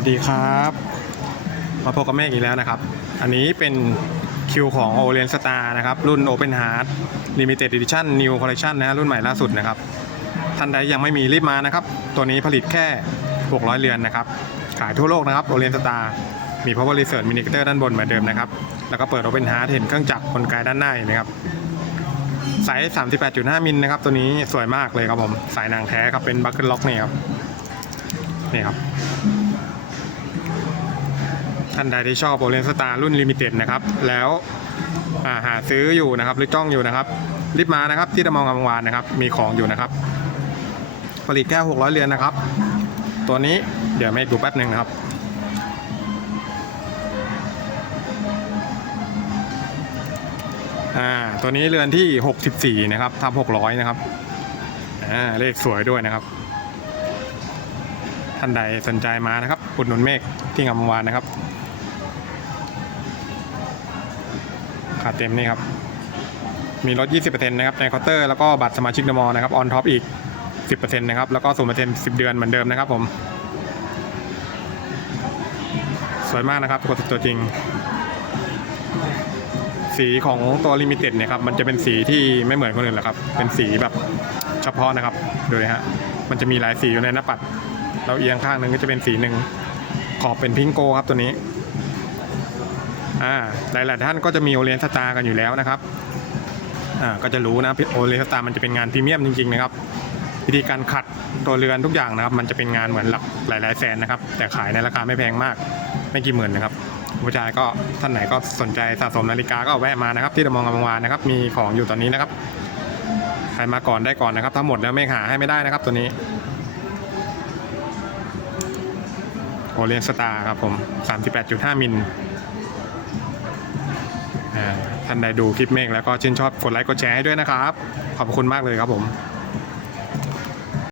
วัสดีครับมาพบกับเมฆอีกแล้วนะครับ อันนี้เป็นคิวของ o r i e n t Star นะครับ รุ่น Open Heart Limited Edition New Collection นะฮะรุ่นใหม่ล่าสุดนะครับ ท่านใดยังไม่มีรีบมานะครับ ตัวนี้ผลิตแค่ 600 เรือนนะครับ ขายทั่วโลกนะครับ o r i e n t Star มี Power Research Mini Cutter ด้านบนเหมือนเดิมนะครับ แล้วก็เปิด Open Heart เห็นเครื่องจักรกลไกด้านหน้าเห็นะครับไซส์38.5 มิลนะครับ ตัวนี้สวยมากเลยครับผม สายหนังแท้ครับเป็นบัคเกิลล็อกนี่ครับ นี่ครับ ท่านใดที่ชอบโอเลนสตาร์รุ่นลิมิเต็ดนะครับ แล้วาหาซื้ออยู่นะครับ หรือจ้องอยู่นะครับ รีบมานะครับที่ตะมองกำวานนะครับ มีของอยู่นะครับ ผลิตแค่600เรือนนะครับ ตัวนี้เดี๋ยวไม่ดูแป๊บหนึ่งนะครับอ่าตัวนี้เรือนที่ 64 นะครับทำ600 นะครับอ่าเลขสวยด้วยนะครับ ท่านใดสนใจมานะครับอุดหนุนเมฆที่งามวานนะครับ ขาดเต็มนี่ครับ มีลด 20%นะครับในเคาน์เตอร์แล้วก็บัตรสมาชิกเดอมอนะครับออนท็อปอีก 10%นะครับแล้วก็0% 10เดือนเหมือนเดิมนะครับผมสวยมากนะครับกดตัวจริง สีของตัวลิมิเต็ดเนี่ยครับมันจะเป็นสีที่ไม่เหมือนคนอื่นหรอกครับ เป็นสีแบบเฉพาะนะครับดูเลยฮะมันจะมีหลายสีอยู่ในหน้าปัด เราเอียงข้างหนึ่งก็จะเป็นสีหนึ่งขอบเป็นพิงโกครับตัวนี้ อ่าหลายๆท่านก็จะมีโอเลียนสตาร์กันอยู่แล้วนะครับอ่าก็จะรู้นะโอเลียนสตาร์มันจะเป็นงานพรีเมียมจริงๆนะครับวิธีการขัดตัวเรือนทุกอย่างนะครับ มันจะเป็นงานเหมือนหลักหลาย ๆ แสนนะครับ แต่ขายในราคาไม่แพงมาก ไม่กี่หมื่นนะครับผู้ชายก็ท่านไหนก็สนใจสะสมนาฬิกาก็แวะมานะครับ ที่ตะมองกำลังวานนะครับ มีของอยู่ตอนนี้นะครับใครมาก่อนได้ก่อนนะครับถ้าหมดแล้วไม่หาให้ไม่ได้นะครับ ตัวนี้โอเลียนสตาร์ครับผม 38.5 มิลอ่า ท่านใดดูคลิปเมฆแล้วก็ชื่นชอบกดไลค์กดแชร์ให้ด้วยนะครับ ขอบคุณมากเลยครับผม